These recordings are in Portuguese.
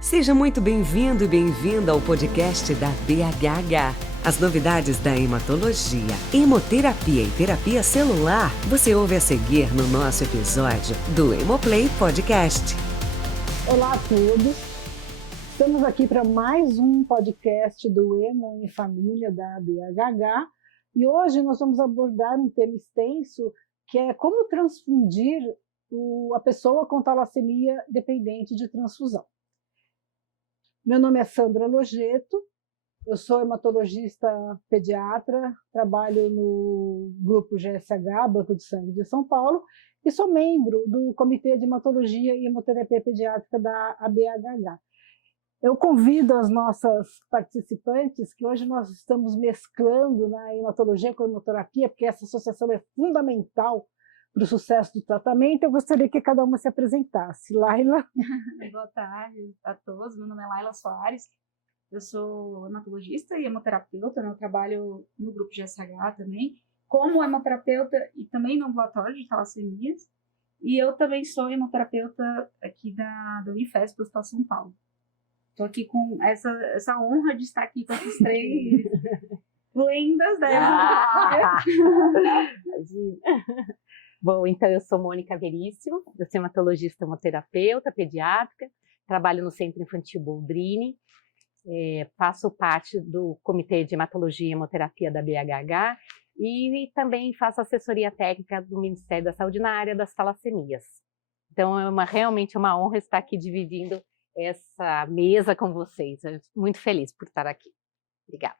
Seja muito bem-vindo e bem-vinda ao podcast da BHH. As novidades da hematologia, hemoterapia e terapia celular, você ouve a seguir no nosso episódio do Hemoplay Podcast. Olá a todos, estamos aqui para mais um podcast do Hemo em Família da BHH e hoje nós vamos abordar um tema extenso que é como transfundir a pessoa com talassemia dependente de transfusão. Meu nome é Sandra Logeto, eu sou hematologista pediatra, trabalho no grupo GSH, Banco de Sangue de São Paulo, e sou membro do Comitê de Hematologia e Hemoterapia Pediátrica da ABHH. Eu convido as nossas participantes, que hoje nós estamos mesclando na hematologia com a hemoterapia, porque essa associação é fundamental para o sucesso do tratamento. Eu gostaria que cada uma se apresentasse. Laila. Boa tarde a todos, meu nome é Laila Soares, eu sou hematologista e hemoterapeuta, eu trabalho no grupo GSH também, como hemoterapeuta e também no ambulatório de talassemias, e eu também sou hemoterapeuta aqui da Unifesp do Hospital São Paulo. Estou aqui com essa honra de estar aqui com essas três lendas da hemoterapia. Bom, então eu sou Mônica Veríssimo, eu sou hematologista hemoterapeuta pediátrica, trabalho no Centro Infantil Boldrini, faço parte do Comitê de Hematologia e Hemoterapia da BHH e também faço assessoria técnica do Ministério da Saúde na área das talassemias. Então realmente uma honra estar aqui dividindo essa mesa com vocês. Eu estou muito feliz por estar aqui. Obrigada.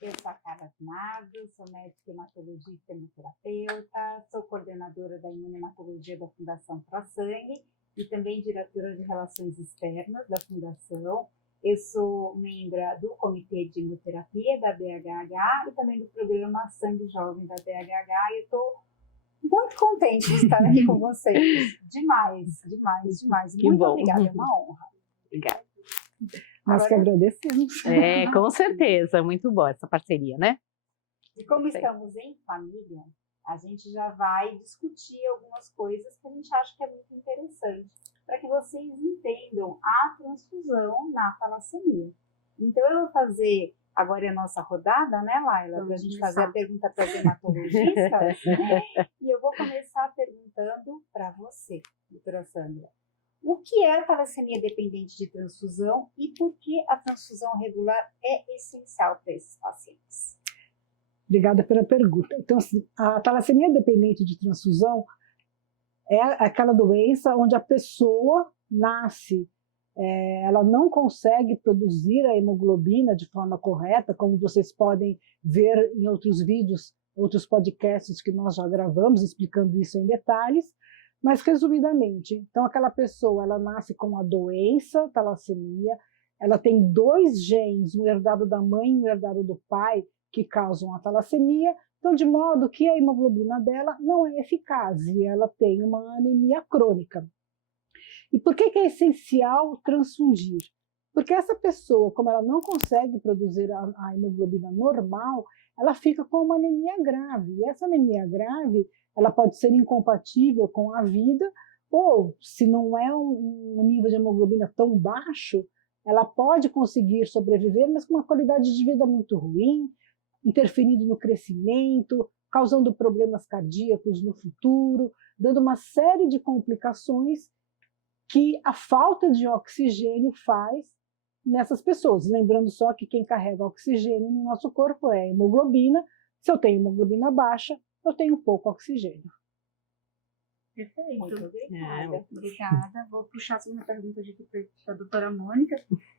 Eu sou a Carla Finado, sou médica hematologista e hemoterapeuta, sou coordenadora da imunohematologia da Fundação ProSangue e também diretora de relações externas da Fundação. Eu sou membro do Comitê de Hemoterapia da BHH e também do programa Sangue Jovem da BHH e eu estou muito contente de estar aqui com vocês. Demais. Muito obrigada, é uma honra. Obrigada. Nós que agradecemos. Com certeza, muito boa essa parceria, né? E como estamos em família, a gente já vai discutir algumas coisas que a gente acha que é muito interessante, para que vocês entendam a transfusão na talassemia. Então eu vou fazer agora a nossa rodada, né, Laila, para a gente fazer a pergunta para as hematologistas, e eu vou começar perguntando para você, doutora Sandra. O que é a talassemia dependente de transfusão e por que a transfusão regular é essencial para esses pacientes? Obrigada pela pergunta. Então, a talassemia dependente de transfusão é aquela doença onde a pessoa nasce, ela não consegue produzir a hemoglobina de forma correta, como vocês podem ver em outros vídeos, outros podcasts que nós já gravamos explicando isso em detalhes. Mas, resumidamente, então aquela pessoa ela nasce com a doença, talassemia, ela tem 2 genes, um herdado da mãe e um herdado do pai, que causam a talassemia, então de modo que a hemoglobina dela não é eficaz e ela tem uma anemia crônica. E por que é essencial transfundir? Porque essa pessoa, como ela não consegue produzir a hemoglobina normal, ela fica com uma anemia grave, e essa anemia grave ela pode ser incompatível com a vida, ou se não é um nível de hemoglobina tão baixo, ela pode conseguir sobreviver, mas com uma qualidade de vida muito ruim, interferindo no crescimento, causando problemas cardíacos no futuro, dando uma série de complicações que a falta de oxigênio faz nessas pessoas. Lembrando só que quem carrega oxigênio no nosso corpo é a hemoglobina. Se eu tenho hemoglobina baixa, eu tenho pouco oxigênio. Perfeito. Muito obrigada. Obrigada. Vou puxar a segunda pergunta aqui para a doutora Mônica.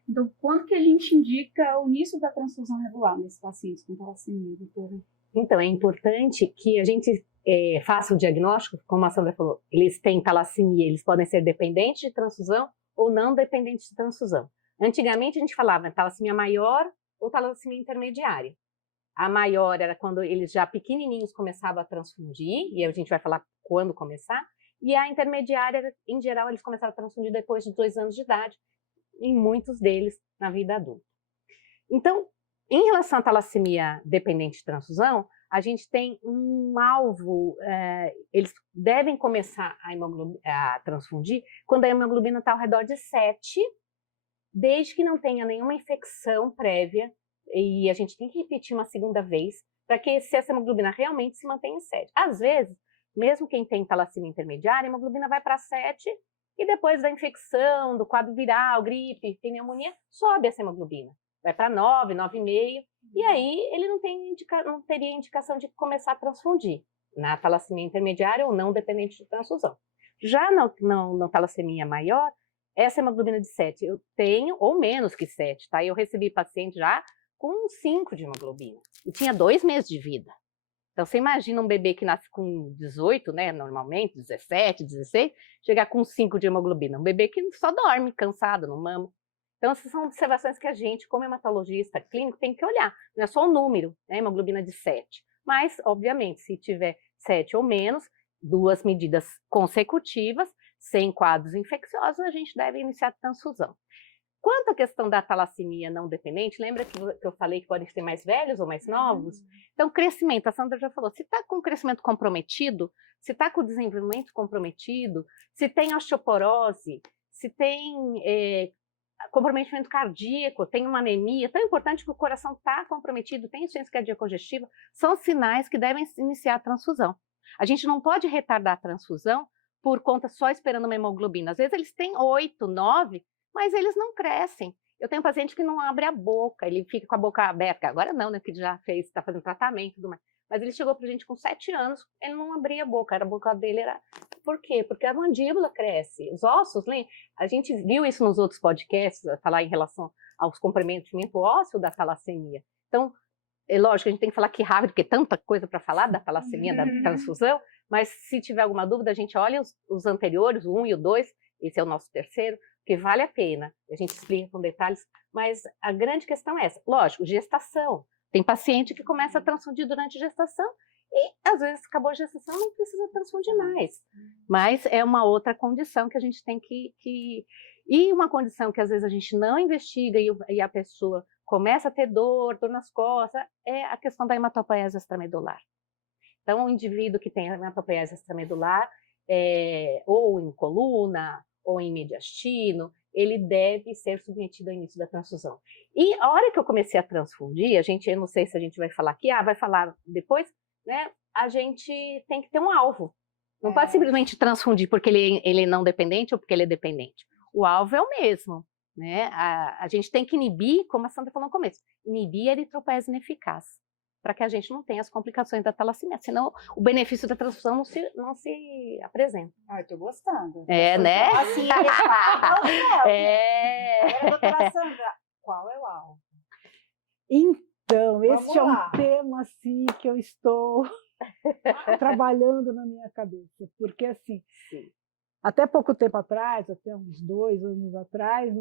Então, quando que a gente indica o início da transfusão regular nesses pacientes com talassemia, doutora? Então, é importante que a gente faça o diagnóstico, como a Sandra falou, eles têm talassemia, eles podem ser dependentes de transfusão ou não dependentes de transfusão. Antigamente a gente falava talassemia maior ou talassemia intermediária. A maior era quando eles já pequenininhos começavam a transfundir, e a gente vai falar quando começar, e a intermediária, em geral, eles começaram a transfundir depois de 2 anos de idade, em muitos deles na vida adulta. Então, em relação à talassemia dependente de transfusão, a gente tem um alvo, eles devem começar a transfundir quando a hemoglobina está ao redor de 7, desde que não tenha nenhuma infecção prévia, e a gente tem que repetir uma segunda vez, para que essa hemoglobina realmente se mantenha em 7. Às vezes, mesmo quem tem talassemia intermediária, a hemoglobina vai para 7, e depois da infecção, do quadro viral, gripe, pneumonia, sobe essa hemoglobina. Vai para 9, 9,5, e aí ele não teria indicação de começar a transfundir na talassemia intermediária ou não dependente de transfusão. Já na talassemia maior, essa hemoglobina de 7 eu tenho, ou menos que 7, tá? Eu recebi paciente já com 5 de hemoglobina, e tinha 2 meses de vida. Então, você imagina um bebê que nasce com 18, né, normalmente, 17, 16, chegar com 5 de hemoglobina. Um bebê que só dorme, cansado, não mama. Então, essas são observações que a gente, como hematologista clínico, tem que olhar. Não é só o número, né, hemoglobina de 7. Mas, obviamente, se tiver 7 ou menos, 2 medidas consecutivas, sem quadros infecciosos, a gente deve iniciar a transfusão. Quanto à questão da talassemia não dependente, lembra que eu falei que podem ser mais velhos ou mais novos? Então, crescimento, a Sandra já falou, se está com crescimento comprometido, se está com desenvolvimento comprometido, se tem osteoporose, se tem comprometimento cardíaco, tem uma anemia, tão importante que o coração está comprometido, tem insuficiência cardíaca congestiva, são sinais que devem iniciar a transfusão. A gente não pode retardar a transfusão por conta só esperando uma hemoglobina. Às vezes eles têm 8, 9, mas eles não crescem. Eu tenho um paciente que não abre a boca, ele fica com a boca aberta. Agora não, né, que já está fazendo tratamento e tudo mais. Mas ele chegou pra gente com 7 anos, ele não abria a boca, a boca dele era... Por quê? Porque a mandíbula cresce, os ossos, lembra? A gente viu isso nos outros podcasts, falar em relação aos comprometimento ósseo da talassemia. Então, é lógico, a gente tem que falar aqui rápido, porque é tanta coisa para falar da talassemia, da transfusão, mas se tiver alguma dúvida, a gente olha os anteriores, o 1 e o 2, esse é o nosso terceiro, que vale a pena, a gente explica com detalhes, mas a grande questão é essa. Lógico, gestação. Tem paciente que começa a transfundir durante a gestação e, às vezes, acabou a gestação, não precisa transfundir mais. Mas é uma outra condição que a gente tem que... E uma condição que, às vezes, a gente não investiga e a pessoa começa a ter dor nas costas, é a questão da hematopoiese extramedular. Então, o indivíduo que tem hematopoiese extramedular, ou em coluna, ou em mediastino, ele deve ser submetido ao início da transfusão. E a hora que eu comecei a transfundir, eu não sei se a gente vai falar aqui, vai falar depois, né? A gente tem que ter um alvo. Não pode simplesmente transfundir porque ele é não dependente ou porque ele é dependente. O alvo é o mesmo, né? A gente tem que inibir, como a Sandra falou no começo, inibir a eritropoiesia ineficaz, para que a gente não tenha as complicações da talassemia, senão o benefício da transfusão não se apresenta. Eu tô gostando. Né? Assim, doutora Sandra, qual é o alvo? Então, esse é um tema assim, que eu estou trabalhando na minha cabeça, porque assim, até pouco tempo atrás, até uns 2 anos atrás,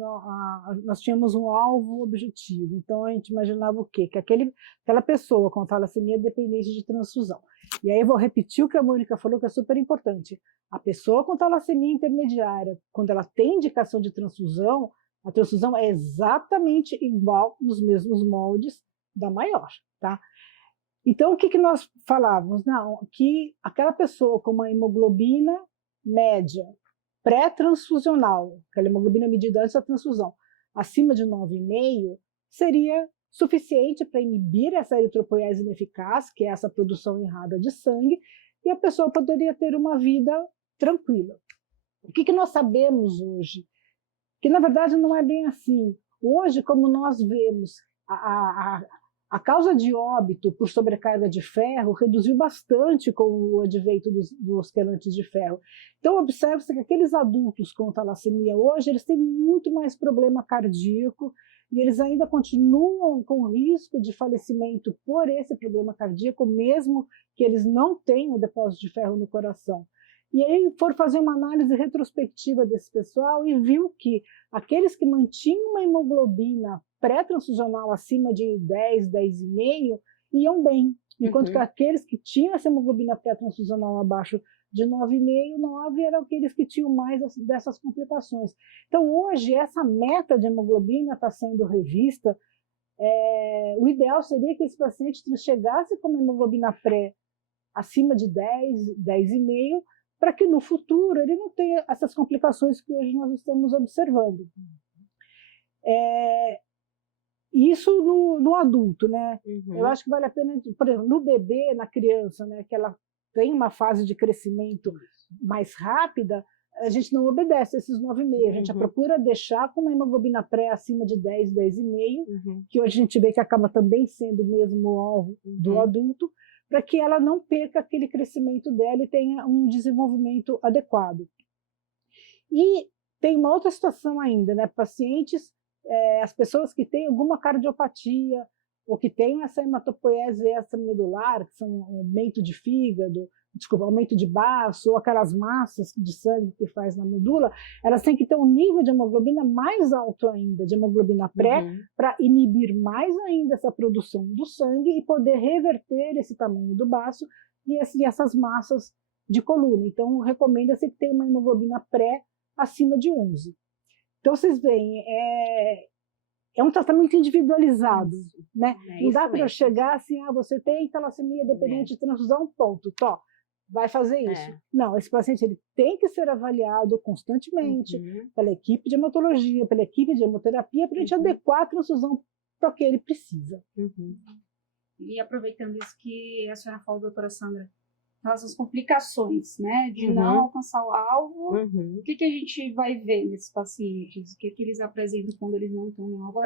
nós tínhamos um alvo objetivo. Então, a gente imaginava o quê? Que aquela pessoa com talassemia dependente de transfusão. E aí eu vou repetir o que a Mônica falou, que é super importante. A pessoa com talassemia intermediária, quando ela tem indicação de transfusão, a transfusão é exatamente igual nos mesmos moldes da maior, tá? Então, o que nós falávamos? Não, que aquela pessoa com uma hemoglobina média, pré-transfusional, aquela hemoglobina medida antes da transfusão, acima de 9,5, seria suficiente para inibir essa eritropoiese ineficaz, que é essa produção errada de sangue, e a pessoa poderia ter uma vida tranquila. O que nós sabemos hoje? Que, na verdade, não é bem assim. Hoje, como nós vemos, a causa de óbito por sobrecarga de ferro reduziu bastante com o advento dos quelantes de ferro. Então, observa-se que aqueles adultos com talassemia hoje, eles têm muito mais problema cardíaco e eles ainda continuam com risco de falecimento por esse problema cardíaco, mesmo que eles não tenham depósito de ferro no coração. E aí foram fazer uma análise retrospectiva desse pessoal e viu que aqueles que mantinham uma hemoglobina pré-transfusional acima de 10, 10,5 iam bem, enquanto que aqueles que tinham essa hemoglobina pré-transfusional abaixo de 9,5, 9 eram aqueles que tinham mais dessas complicações. Então, hoje, essa meta de hemoglobina está sendo revista. O ideal seria que esse paciente chegasse com uma hemoglobina pré acima de 10, 10,5, para que no futuro ele não tenha essas complicações que hoje nós estamos observando. Isso no adulto, né? Eu acho que vale a pena, por exemplo, no bebê, na criança, né, que ela tem uma fase de crescimento mais rápida, a gente não obedece esses 9,5. A gente procura deixar com uma hemoglobina pré acima de 10, 10,5, que hoje a gente vê que acaba também sendo o mesmo alvo do adulto, para que ela não perca aquele crescimento dela e tenha um desenvolvimento adequado. E tem uma outra situação ainda, né? Pacientes, as pessoas que têm alguma cardiopatia ou que têm essa hematopoiese extramedular, que são aumento de fígado, aumento de baço, ou aquelas massas de sangue que faz na medula, elas têm que ter um nível de hemoglobina mais alto ainda, de hemoglobina pré, para inibir mais ainda essa produção do sangue e poder reverter esse tamanho do baço e essas massas de coluna. Então, recomenda-se que tenha uma hemoglobina pré acima de 11. Então, vocês veem, é um tratamento individualizado, né? Não dá para eu chegar assim, você tem talassemia dependente de transfusão, ponto, vai fazer isso. Não, esse paciente ele tem que ser avaliado constantemente pela equipe de hematologia, pela equipe de hemoterapia, para a gente adequar a transfusão para o que ele precisa. E aproveitando isso que a senhora falou, doutora Sandra, as complicações, né, de não alcançar o alvo, o que a gente vai ver nesses pacientes? O que eles apresentam quando eles não estão no alvo?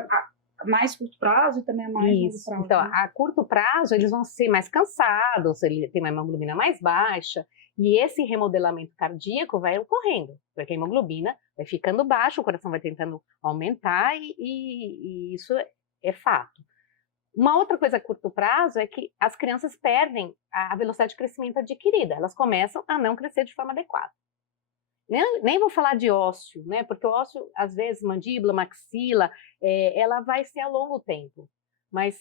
A mais curto prazo e também a mais longo prazo. Então, né? a curto prazo, eles vão ser mais cansados, ele tem uma hemoglobina mais baixa, e esse remodelamento cardíaco vai ocorrendo, porque a hemoglobina vai ficando baixa, o coração vai tentando aumentar, e isso é fato. Uma outra coisa a curto prazo é que as crianças perdem a velocidade de crescimento adquirida, elas começam a não crescer de forma adequada. Nem vou falar de ósseo, né? Porque o ósseo, às vezes, mandíbula, maxila, ela vai ser a longo tempo. Mas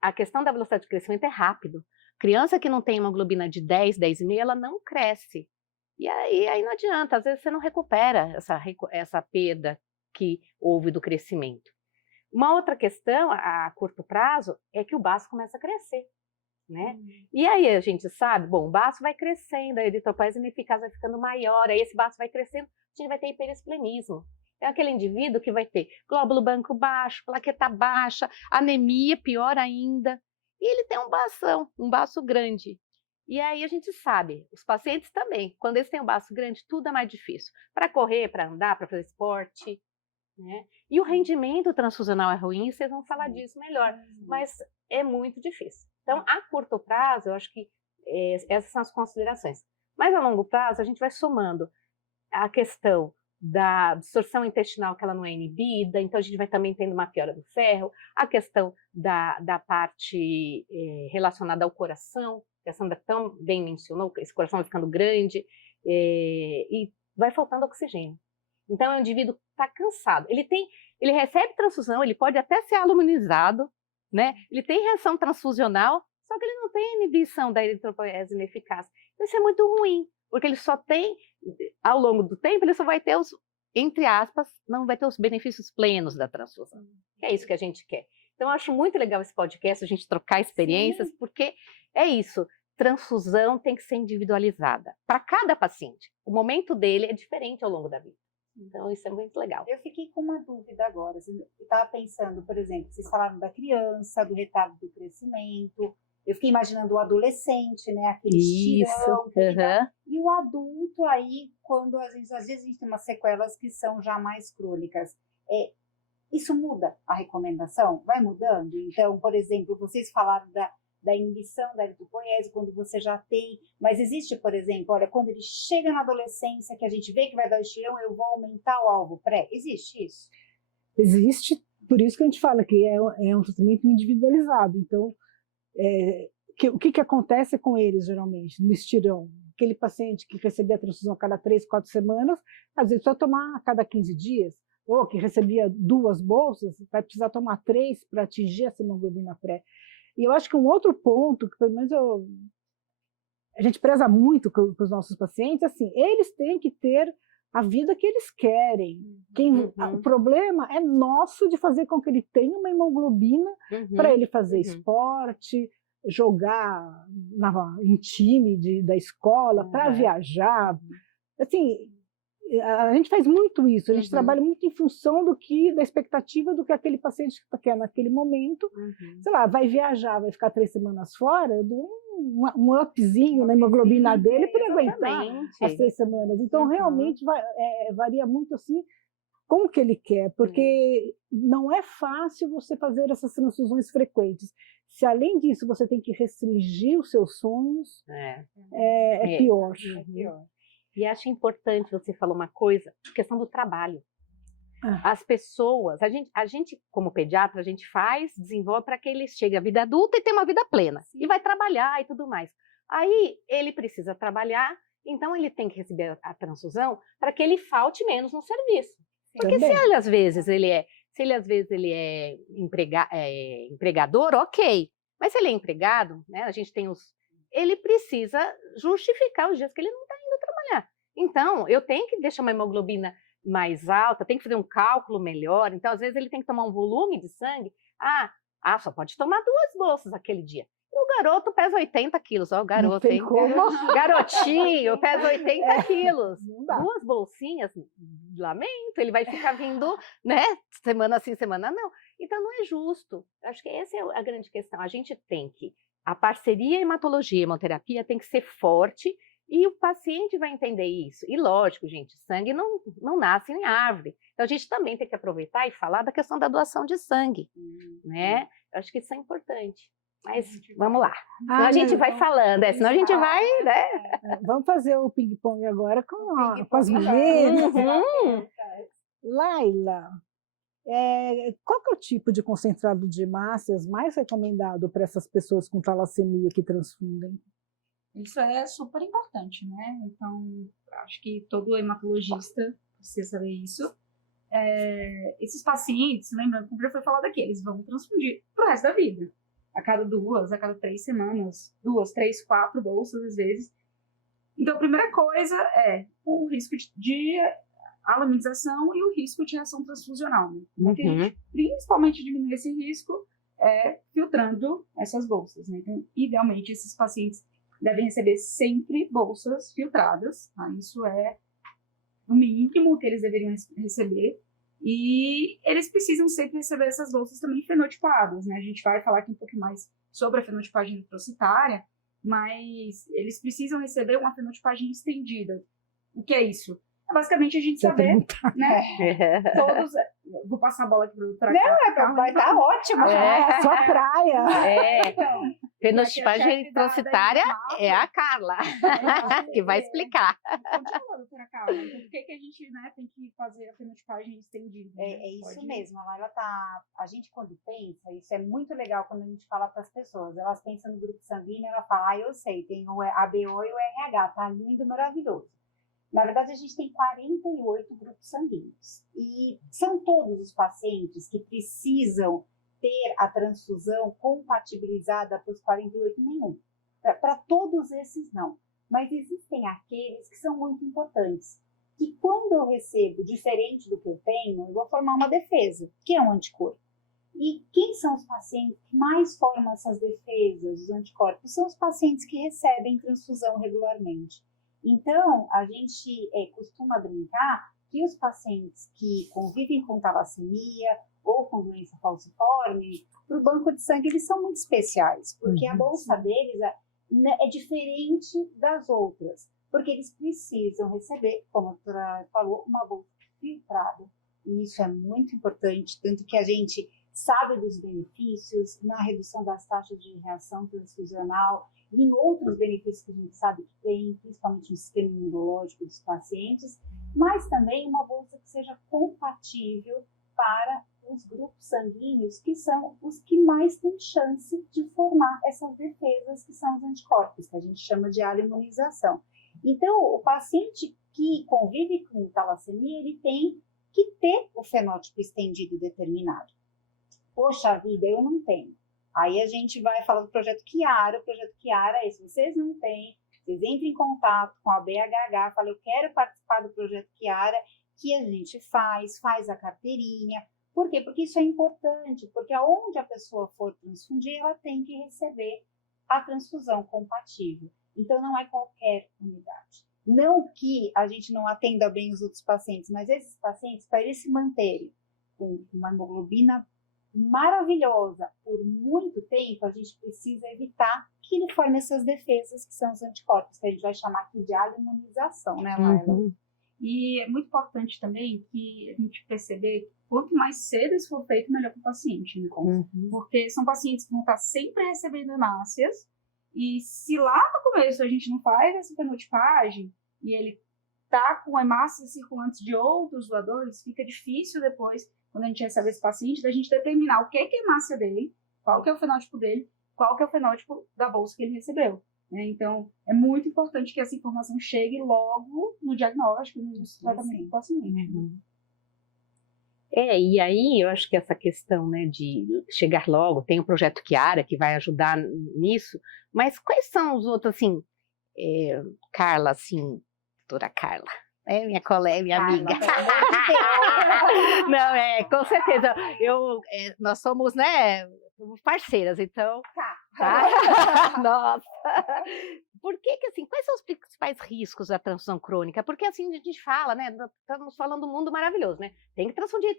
a questão da velocidade de crescimento é rápido. Criança que não tem hemoglobina de 10, 10,5, ela não cresce. E aí não adianta, às vezes você não recupera essa perda que houve do crescimento. Uma outra questão a curto prazo é que o baço começa a crescer, né? E aí a gente sabe, o baço vai crescendo, a eritropoiesia ineficaz vai ficando maior, aí esse baço vai crescendo, a gente vai ter hiperesplenismo. É aquele indivíduo que vai ter glóbulo branco baixo, plaqueta baixa, anemia, pior ainda, e ele tem um baço grande. E aí a gente sabe, os pacientes também, quando eles têm um baço grande, tudo é mais difícil. Para correr, para andar, para fazer esporte, né? E o rendimento transfusional é ruim, vocês vão falar disso melhor, mas é muito difícil. Então, a curto prazo, eu acho que essas são as considerações. Mas a longo prazo, a gente vai somando a questão da absorção intestinal, que ela não é inibida, então a gente vai também tendo uma piora do ferro, a questão da parte relacionada ao coração, que a Sandra tão bem mencionou, esse coração vai ficando grande, e vai faltando oxigênio. Então, o indivíduo está cansado. Ele recebe transfusão, ele pode até ser aluminizado, né? Ele tem reação transfusional, só que ele não tem inibição da eritropoiesia ineficaz. Isso é muito ruim, porque ele só tem, ao longo do tempo, ele só vai ter entre aspas, não vai ter os benefícios plenos da transfusão. É isso que a gente quer. Então, eu acho muito legal esse podcast, a gente trocar experiências, porque é isso. Transfusão tem que ser individualizada para cada paciente. O momento dele é diferente ao longo da vida. Então, isso é muito legal. Eu fiquei com uma dúvida agora. Eu estava pensando, por exemplo, vocês falaram da criança, do retardo do crescimento. Eu fiquei imaginando o adolescente, né? Aquele estirão. E o adulto aí, quando às vezes a gente tem umas sequelas que são já mais crônicas. Isso muda a recomendação? Vai mudando? Então, por exemplo, vocês falaram da inibição da eritropoiese, quando você já tem, mas existe, por exemplo, olha, quando ele chega na adolescência, que a gente vê que vai dar estirão, eu vou aumentar o alvo pré, existe isso? Existe, por isso que a gente fala que é um tratamento individualizado. Então, o que acontece com eles, geralmente, no estirão? Aquele paciente que recebia a transfusão a cada 3, 4 semanas, às vezes precisa tomar a cada 15 dias, ou que recebia 2 bolsas, vai precisar tomar 3 para atingir essa hemoglobina pré. E eu acho que um outro ponto, que pelo menos a gente preza muito com os nossos pacientes, assim, eles têm que ter a vida que eles querem. O problema é nosso de fazer com que ele tenha uma hemoglobina para ele fazer esporte, jogar em time da escola, para viajar. Assim, A gente faz muito isso, a gente Uhum. trabalha muito em função da expectativa do que aquele paciente quer naquele momento. Sei lá, vai viajar, vai ficar 3 semanas fora, eu dou um upzinho na hemoglobina dele para aguentar Exatamente. as 3 semanas. Então, realmente, varia muito assim, como que ele quer, porque não é fácil você fazer essas transfusões frequentes. Se, além disso, você tem que restringir os seus sonhos, é pior. Uhum. E acho importante, você falou uma coisa, questão do trabalho. As pessoas, a gente como pediatra, a gente faz, desenvolve para que ele chegue à vida adulta e tenha uma vida plena. Sim. E vai trabalhar e tudo mais. Aí ele precisa trabalhar, então ele tem que receber a transfusão para que ele falte menos no serviço. Porque se ele às vezes ele é empregador, ok. Mas se ele é empregado, né, a gente tem ele precisa justificar os dias que ele não está indo trabalhar. Então, eu tenho que deixar uma hemoglobina mais alta, tem que fazer um cálculo melhor. Então, às vezes, ele tem que tomar um volume de sangue. Só pode tomar 2 bolsas aquele dia. E o garoto pesa 80 quilos. Ó, o garoto, hein? Garotinho, pesa 80 quilos. 2 bolsinhas, lamento, ele vai ficar vindo, né? Semana sim, semana não. Então, não é justo. Acho que essa é a grande questão. A gente tem que... A parceria hematologia e hemoterapia tem que ser forte e o paciente vai entender isso. E lógico, gente, sangue não nasce em árvore. Então, a gente também tem que aproveitar e falar da questão da doação de sangue, né? Eu acho que isso é importante. Mas vamos lá. Senão a gente vai falando, senão a gente vai, né? Vamos fazer o ping-pong agora com as meninas. Laila, qual que é o tipo de concentrado de hemácias mais recomendado para essas pessoas com talassemia que transfundem? Isso é super importante, né? Então, acho que todo hematologista precisa saber isso. Esses pacientes, lembrando, como já foi falado aqui, eles vão transfundir pro resto da vida. A cada 2, a cada 3 semanas, 2, 3, 4 bolsas às vezes. Então, a primeira coisa é o risco de alaminização e o risco de reação transfusional. Né? Então, a gente principalmente diminui esse risco filtrando essas bolsas. Né? Então, idealmente, esses pacientes devem receber sempre bolsas filtradas. Tá? Isso é o mínimo que eles deveriam receber. E eles precisam sempre receber essas bolsas também fenotipadas. Né? A gente vai falar aqui um pouco mais sobre a fenotipagem eritrocitária, mas eles precisam receber uma fenotipagem estendida. O que é isso? Basicamente a gente saber, né? Todos. Vou passar a bola aqui para o doutora Carla. Não, vai estar ótimo. É só praia. Fenotipagem eritrocitária é a Carla, que vai explicar. Continua, doutora Carla. Então, por que a gente tem que fazer a fenotipagem estendida? É isso mesmo. A gente, quando pensa, isso é muito legal quando a gente fala para as pessoas. Elas pensam no grupo sanguíneo, ela fala, eu sei, tem o ABO e o RH, tá lindo, maravilhoso. Na verdade, a gente tem 48 grupos sanguíneos. E são todos os pacientes que precisam ter a transfusão compatibilizada para os 48? Nenhum. Para todos esses, não. Mas existem aqueles que são muito importantes. Que quando eu recebo diferente do que eu tenho, eu vou formar uma defesa, que é um anticorpo. E quem são os pacientes que mais formam essas defesas, os anticorpos? São os pacientes que recebem transfusão regularmente. Então, a gente costuma brincar que os pacientes que convivem com talassemia ou com doença falciforme, para o banco de sangue, eles são muito especiais, porque a bolsa deles é diferente das outras, porque eles precisam receber, como a doutora falou, uma bolsa filtrada. E isso é muito importante, tanto que a gente sabe dos benefícios na redução das taxas de reação transfusional, e em outros benefícios que a gente sabe que tem, principalmente no sistema imunológico dos pacientes, mas também uma bolsa que seja compatível para os grupos sanguíneos, que são os que mais têm chance de formar essas defesas, que são os anticorpos, que a gente chama de imunização. Então, o paciente que convive com talassemia, ele tem que ter o fenótipo estendido determinado. Poxa vida, eu não tenho. Aí a gente vai falar do Projeto Chiara. O Projeto Chiara é se vocês não têm, vocês entrem em contato com a BHH, falam, eu quero participar do Projeto Chiara, que a gente faz a carteirinha. Por quê? Porque isso é importante, porque aonde a pessoa for transfundir, ela tem que receber a transfusão compatível. Então, não é qualquer unidade. Não que a gente não atenda bem os outros pacientes, mas esses pacientes, para eles se manterem com uma hemoglobina maravilhosa por muito tempo, a gente precisa evitar que ele forme essas defesas, que são os anticorpos, que a gente vai chamar aqui de imunização, né, Laila? E é muito importante também que a gente perceber que quanto mais cedo isso for feito, melhor para o paciente, né? Porque são pacientes que vão estar sempre recebendo hemácias, e se lá no começo a gente não faz essa fenotipagem, e ele tá com hemácias circulantes de outros doadores, fica difícil depois, quando a gente recebe esse paciente, da gente determinar o que é hemácia dele, qual que é o fenótipo dele, qual que é o fenótipo da bolsa que ele recebeu. Né? Então, é muito importante que essa informação chegue logo no diagnóstico, no tratamento do paciente. E aí eu acho que essa questão, né, de chegar logo, tem o projeto Chiara que vai ajudar nisso, mas quais são os outros, assim, Carla, assim, doutora Carla, minha colega, minha amiga. Não, com certeza, nós somos, né, parceiras, então, tá? Nossa! Por que assim, quais são os principais riscos da transfusão crônica? Porque assim, a gente fala, né, estamos falando do mundo maravilhoso, né? Tem que transfundir,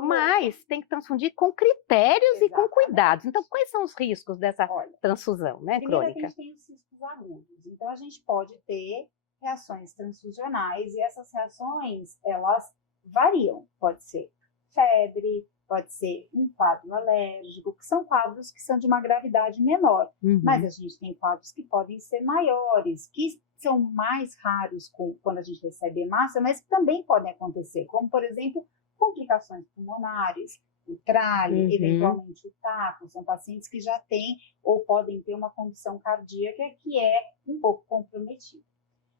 mas tem que transfundir com critérios e com cuidados. Então, quais são os riscos dessa transfusão, né, crônica? Primeiro, a gente tem os riscos agudos. Então, a gente pode ter reações transfusionais, e essas reações, elas variam. Pode ser febre, pode ser um quadro alérgico, que são quadros que são de uma gravidade menor. Mas a gente tem quadros que podem ser maiores, que são mais raros quando a gente recebe hemácia, mas que também podem acontecer, como, por exemplo, complicações pulmonares, o trale, eventualmente o taco, são pacientes que já têm ou podem ter uma condição cardíaca que é um pouco comprometida.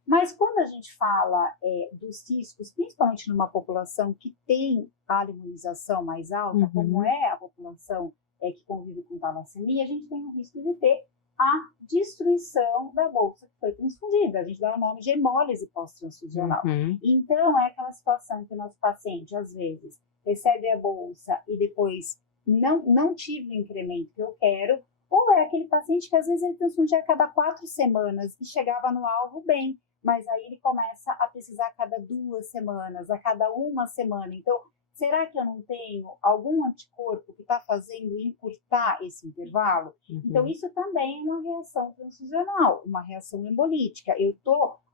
Mas quando a gente fala dos riscos, principalmente numa população que tem a imunização mais alta, como é a população que convive com talassemia, a gente tem o risco de ter a destruição da bolsa que foi transfundida. A gente dá o nome de hemólise pós-transfusional. Então, é aquela situação em que o nosso paciente, às vezes, recebe a bolsa e depois não tive o incremento que eu quero, ou é aquele paciente que às vezes ele transfundia a cada 4 semanas e chegava no alvo bem, mas aí ele começa a precisar a cada 2 semanas, a cada 1 semana. Então, será que eu não tenho algum anticorpo que está fazendo encurtar esse intervalo? Então, isso também é uma reação transfusional, uma reação hemolítica.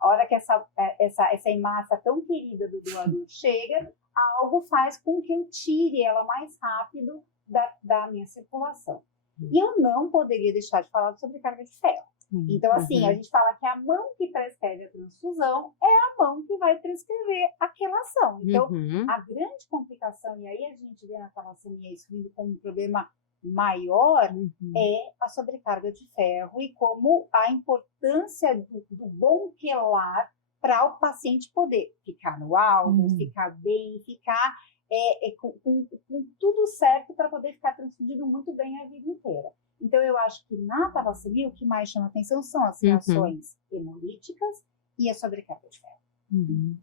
A hora que essa hemácia tão querida do doador chega, algo faz com que eu tire ela mais rápido da minha circulação. E eu não poderia deixar de falar sobre sobrecarga de ferro. Então, assim, a gente fala que a mão que prescreve a transfusão é a mão que vai prescrever a quelação. Então, a grande complicação, e aí a gente vê na talassemia isso vindo como um problema maior, é a sobrecarga de ferro e como a importância do bom quelar para o paciente poder ficar no alvo, ficar bem, ficar com tudo certo para poder ficar transfundido muito bem a vida inteira. Então, eu acho que na talassemia o que mais chama atenção são as reações hemolíticas e a sobrecarga de ferro.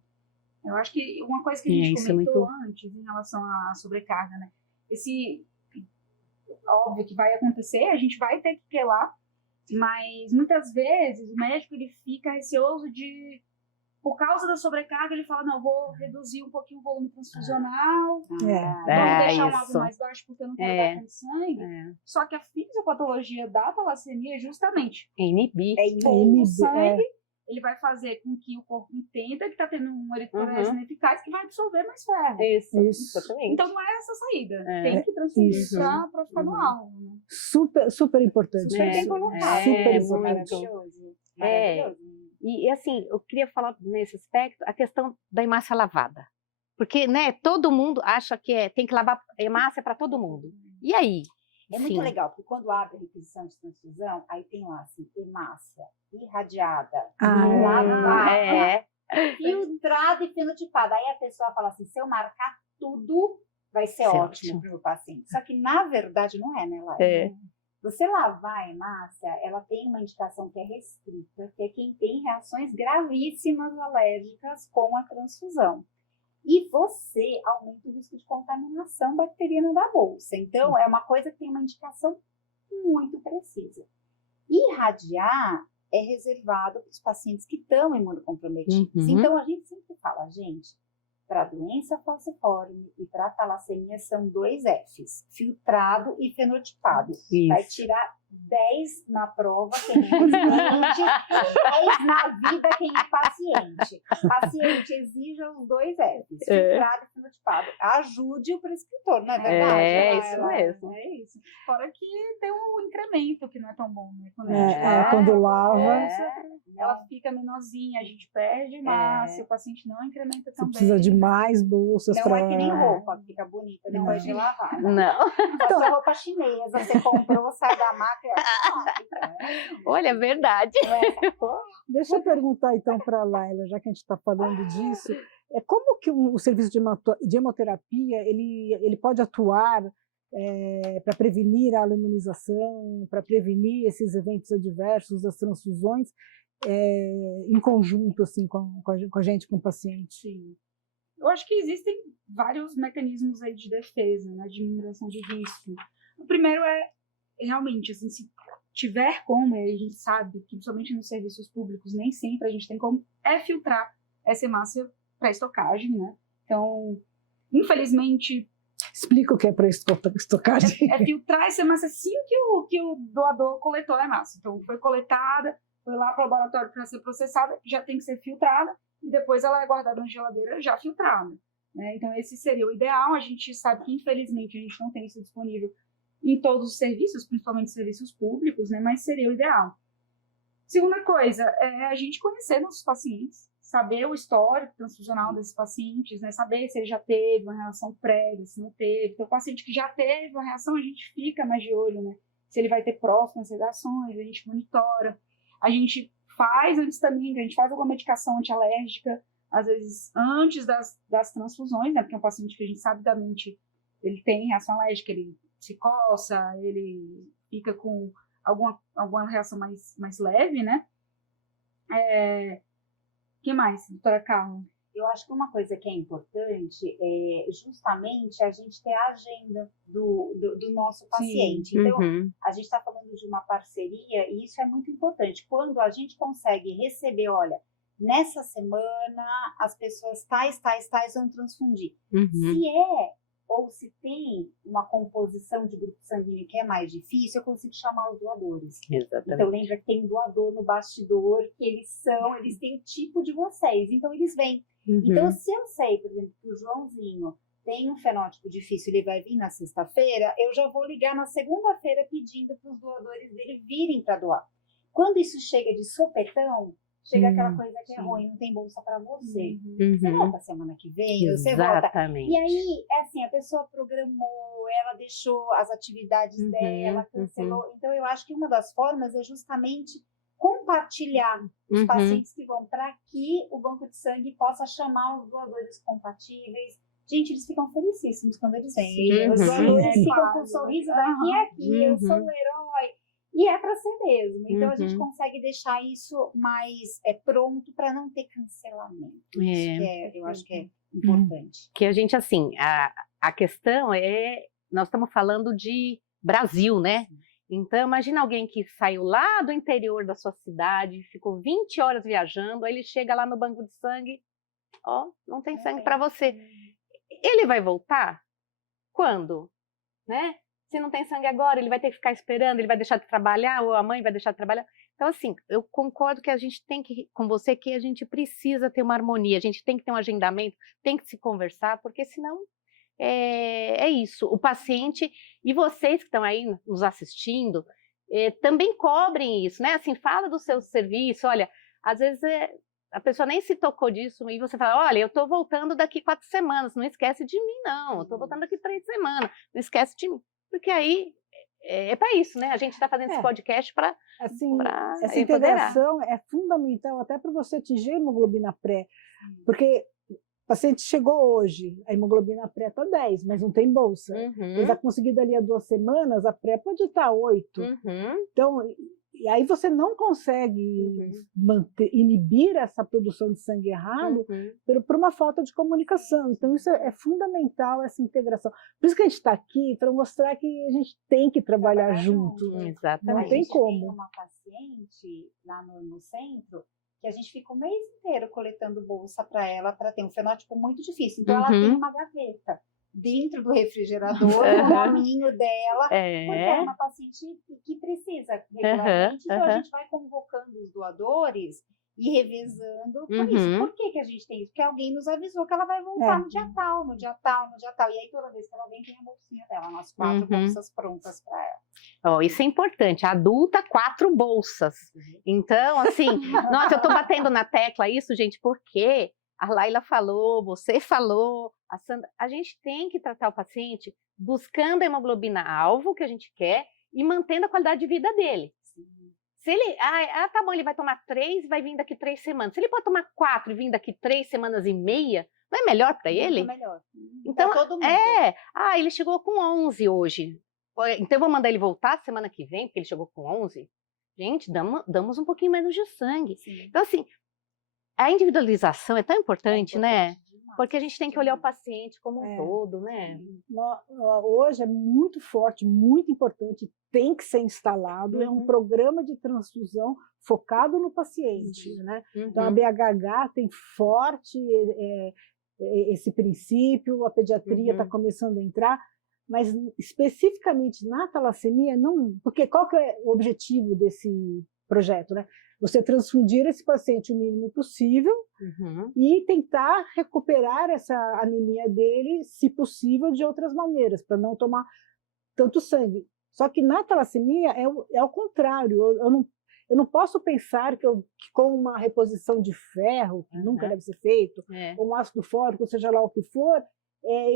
Eu acho que uma coisa que a gente comentou antes em relação à sobrecarga, né? Óbvio que vai acontecer, a gente vai ter que quelar, mas muitas vezes o médico ele fica receoso de, por causa da sobrecarga, ele fala, não, vou reduzir um pouquinho o volume transfusional, vamos deixar um alvo mais baixo porque eu não quero dar com sangue. Só que a fisiopatologia da talassemia é justamente inibir o sangue, ele vai fazer com que o corpo entenda que está tendo um eritropoietina ineficaz que vai absorver mais ferro. Isso. Então não é essa a saída. Tem que transfundir para ficar no alvo. Né? Super importante. Super bem colocado. Super maravilhoso. E assim, eu queria falar nesse aspecto a questão da hemácia lavada. Porque, né, todo mundo acha que tem que lavar hemácia para todo mundo. E aí? É muito legal, porque quando abre a requisição de transfusão, aí tem lá assim, hemácia irradiada, lavada, filtrada e fenotipada. Aí a pessoa fala assim, se eu marcar tudo, vai ser ótimo para o meu paciente. Só que, na verdade, não é, né, Laila? Você lavar a hemácia, ela tem uma indicação que é restrita, que é quem tem reações gravíssimas alérgicas com a transfusão. E você aumenta o risco de contaminação bacteriana da bolsa. Então, é uma coisa que tem uma indicação muito precisa. Irradiar é reservado para os pacientes que estão imunocomprometidos. Uhum. Então, a gente sempre fala, gente, para a doença falciforme e para a talassemia são 2 Fs, filtrado e fenotipado. Isso. Vai tirar 10 na prova quem é residente, 10 na vida quem é paciente. Paciente, exija os 2 Fs, filtrado e fenotipado. Ajude o prescritor, não é verdade? É isso mesmo. É isso. Fora que tem um incremento que não é tão bom, né? Quando lava, ela fica menorzinha, a gente perde massa, o paciente não incrementa você também. precisa de mais bolsas Não para... é que nem roupa, fica bonita depois de lavar. Não. Então, a roupa chinesa, você comprou, sai da máquina. Olha, é verdade. Deixa eu perguntar então para a Laila, já que a gente está falando disso, como que o serviço de hemoterapia ele pode atuar para prevenir a imunização, para prevenir esses eventos adversos, as transfusões, em conjunto assim, com a gente, com o paciente? Sim. Eu acho que existem vários mecanismos aí de defesa, né, de minimização de risco. O primeiro é, realmente, assim, se tiver como, a gente sabe que, principalmente nos serviços públicos, nem sempre a gente tem como, filtrar essa hemácia para estocagem, né? Então, infelizmente... Explica o que é para estocagem. É filtrar essa hemácia assim que o doador coletou a hemácia. Então, foi coletada, foi lá para o laboratório para ser processada, já tem que ser filtrada, e depois ela é guardada na geladeira já filtrada, né? Então, esse seria o ideal. A gente sabe que, infelizmente, a gente não tem isso disponível em todos os serviços, principalmente serviços públicos, né? Mas seria o ideal. Segunda coisa, é a gente conhecer nossos pacientes, saber o histórico transfusional desses pacientes, né? Saber se ele já teve uma reação prévia, se não teve. Então, o paciente que já teve uma reação, a gente fica mais de olho, né? Se ele vai ter próximas reações, a gente monitora. A gente faz antistamínica, a gente faz alguma medicação antialérgica, às vezes antes das transfusões, né? Porque é um paciente que a gente sabidamente ele tem reação alérgica, ele se coça, ele fica com alguma reação mais leve, né? O que mais, doutora Carla? Eu acho que uma coisa que é importante é justamente a gente ter a agenda do nosso paciente. Sim. Então, Uhum. a gente está falando de uma parceria e isso é muito importante. Quando a gente consegue receber, olha, nessa semana as pessoas tais vão transfundir. Uhum. Se é ou se tem uma composição de grupo sanguíneo que é mais difícil, eu consigo chamar os doadores. Exatamente. Então, lembra que tem um doador no bastidor, que eles têm o tipo de vocês, então eles vêm. Uhum. Então, se eu sei, por exemplo, que o Joãozinho tem um fenótipo difícil, ele vai vir na sexta-feira, eu já vou ligar na segunda-feira pedindo para os doadores dele virem para doar. Quando isso chega de sopetão, chega aquela coisa que é ruim, não tem bolsa para você. Você volta semana que vem, você volta. Exatamente. E aí, assim, a pessoa programou, ela deixou as atividades dela, cancelou. Então, eu acho que uma das formas é justamente compartilhar os pacientes que vão para que o banco de sangue possa chamar os doadores compatíveis. Gente, eles ficam felicíssimos quando eles vêm. Os doadores ficam com um sorriso daqui a aqui, eu sou um herói. E é para ser mesmo. Então, a gente consegue deixar isso mais pronto para não ter cancelamento. Eu acho que é importante. Que a gente, assim, a questão nós estamos falando de Brasil, né? Então, imagina alguém que saiu lá do interior da sua cidade, ficou 20 horas viajando, aí ele chega lá no banco de sangue, não tem sangue para você. Ele vai voltar? Quando? Né? Se não tem sangue agora, ele vai ter que ficar esperando, ele vai deixar de trabalhar, ou a mãe vai deixar de trabalhar. Então, assim, eu concordo que a gente tem que, com você, que a gente precisa ter uma harmonia, a gente tem que ter um agendamento, tem que se conversar, porque senão é isso. O paciente, e vocês que estão aí nos assistindo, também cobrem isso, né? Assim, fala do seu serviço, olha, às vezes a pessoa nem se tocou disso, e você fala, olha, eu estou voltando daqui 4 semanas, não esquece de mim, não, eu estou voltando daqui 3 semanas, não esquece de mim. Porque aí é para isso, né? A gente está fazendo esse podcast para essa integração é fundamental até para você atingir a hemoglobina pré. Porque o paciente chegou hoje, a hemoglobina pré está 10, mas não tem bolsa. Ele vai conseguir dali a 2 semanas, a pré pode estar 8. Então, e aí você não consegue inibir essa produção de sangue errado por uma falta de comunicação. Então isso é fundamental, essa integração. Por isso que a gente está aqui, para mostrar que a gente tem que trabalhar junto. Exatamente. Não tem como. Tem uma paciente paciente lá no centro, que a gente fica o mês inteiro coletando bolsa para ela, para ter um fenótipo muito difícil. Então, ela tem uma gaveta dentro do refrigerador, no raminho dela, porque é uma paciente que precisa regularmente, então a gente vai convocando os doadores e revezando por isso. Por que a gente tem isso? Porque alguém nos avisou que ela vai voltar no dia tal, no dia tal, no dia tal. E aí, toda vez que ela vem, tem a bolsinha dela, umas 4 bolsas prontas para ela. Isso é importante. Adulta, 4 bolsas. Então, assim, nossa, eu tô batendo na tecla isso, gente, porque a Laila falou, você falou, a Sandra, a gente tem que tratar o paciente buscando a hemoglobina-alvo que a gente quer e mantendo a qualidade de vida dele. Se ele, tá bom, ele vai tomar 3 e vai vir daqui 3 semanas. Se ele pode tomar 4 e vir daqui 3 semanas e meia, não é melhor para ele? É melhor. Então, pra todo mundo. ele chegou com 11 hoje. Então eu vou mandar ele voltar semana que vem, porque ele chegou com 11. Gente, damos um pouquinho menos de sangue. Sim. Então, assim, a individualização é tão importante, né? Porque a gente tem que olhar o paciente como um todo, né? Hoje é muito forte, muito importante, tem que ser instalado, é um programa de transfusão focado no paciente, né? Então a BHH tem forte esse princípio, a pediatria está começando a entrar, mas especificamente na talassemia, não, porque qual que é o objetivo desse projeto, né? Você transfundir esse paciente o mínimo possível e tentar recuperar essa anemia dele, se possível, de outras maneiras, para não tomar tanto sangue. Só que na talassemia é o contrário. Eu não posso pensar que com uma reposição de ferro, que nunca deve ser feito, ou um ácido fólico, seja lá o que for,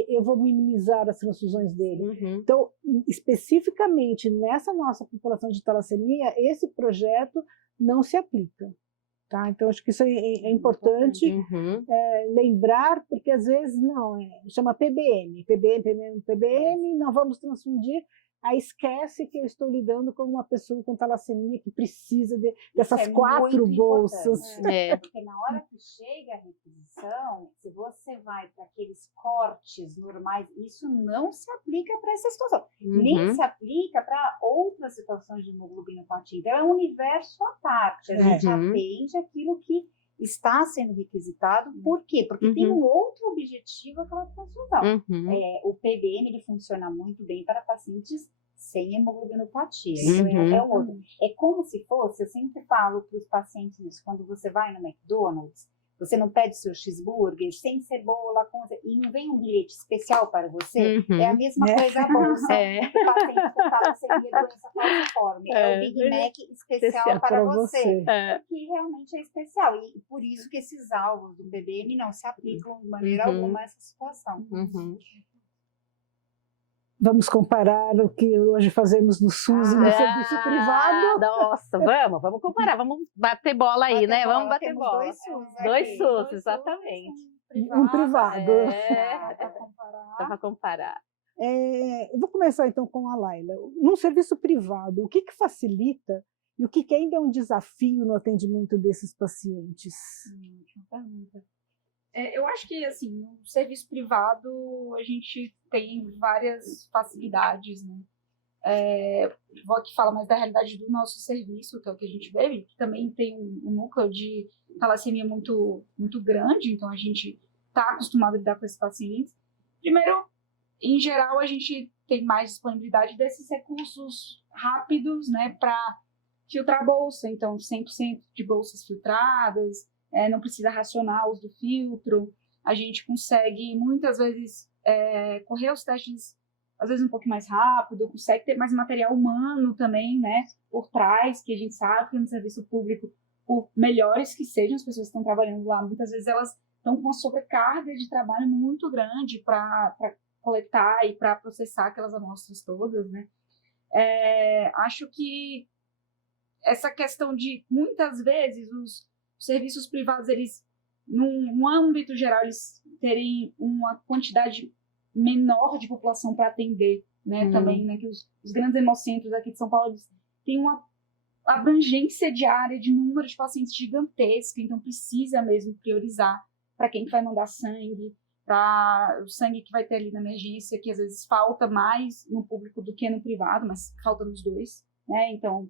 eu vou minimizar as transfusões dele. Então, especificamente nessa nossa população de talassemia, esse projeto não se aplica. Tá? Então, acho que isso é importante lembrar, porque às vezes chama PBM, não vamos transfundir, aí esquece que eu estou lidando com uma pessoa com talassemia que precisa dessas 4 bolsas. Porque na hora que chega a requisição, se você vai para aqueles cortes normais, isso não se aplica para essa situação. Nem se aplica para outras situações de hemoglobinopatia. Então, é um universo à parte. A gente atende aquilo que está sendo requisitado. Por quê? Porque tem um outro objetivo aquela transfusão. O PBM ele funciona muito bem para pacientes sem hemoglobinopatia. Então, é um outro. É como se fosse, eu sempre falo para os pacientes isso, quando você vai no McDonald's, você não pede seu cheeseburger sem cebola, e não vem um bilhete especial para você, é a mesma coisa a bolsa do paciente com talassemia, doença falciforme. É o Big Mac especial para você. Que realmente é especial. E por isso que esses alvos do BBM não se aplicam de maneira alguma a essa situação. Vamos comparar o que hoje fazemos no SUS e no serviço privado? Nossa, vamos comparar, vamos bater bola aí, né? Vamos bater bola. Dois SUS, exatamente. Um privado. Dá para comparar. Eu vou começar então com a Laila. Num serviço privado, o que facilita e o que ainda é um desafio no atendimento desses pacientes? Ótima pergunta. Eu acho que, assim, no serviço privado a gente tem várias facilidades, né? Vou aqui falar mais da realidade do nosso serviço, que é o que a gente vê, que também tem um núcleo de talassemia muito, muito grande, então a gente está acostumado a lidar com esses pacientes. Primeiro, em geral, a gente tem mais disponibilidade desses recursos rápidos, né, para filtrar a bolsa, então 100% de bolsas filtradas, não precisa racionar o uso do filtro, a gente consegue muitas vezes correr os testes, às vezes um pouco mais rápido, consegue ter mais material humano também, né, por trás, que a gente sabe que no serviço público, por melhores que sejam as pessoas que estão trabalhando lá, muitas vezes elas estão com uma sobrecarga de trabalho muito grande para coletar e para processar aquelas amostras todas, né. Acho que essa questão de, muitas vezes, os serviços privados, eles, num âmbito geral, eles terem uma quantidade menor de população para atender, né, também, né, que os grandes hemocentros aqui de São Paulo, eles têm uma abrangência diária de número de pacientes gigantesca, então precisa mesmo priorizar para quem vai mandar sangue, para o sangue que vai ter ali na emergência, que às vezes falta mais no público do que no privado, mas falta nos dois, né, então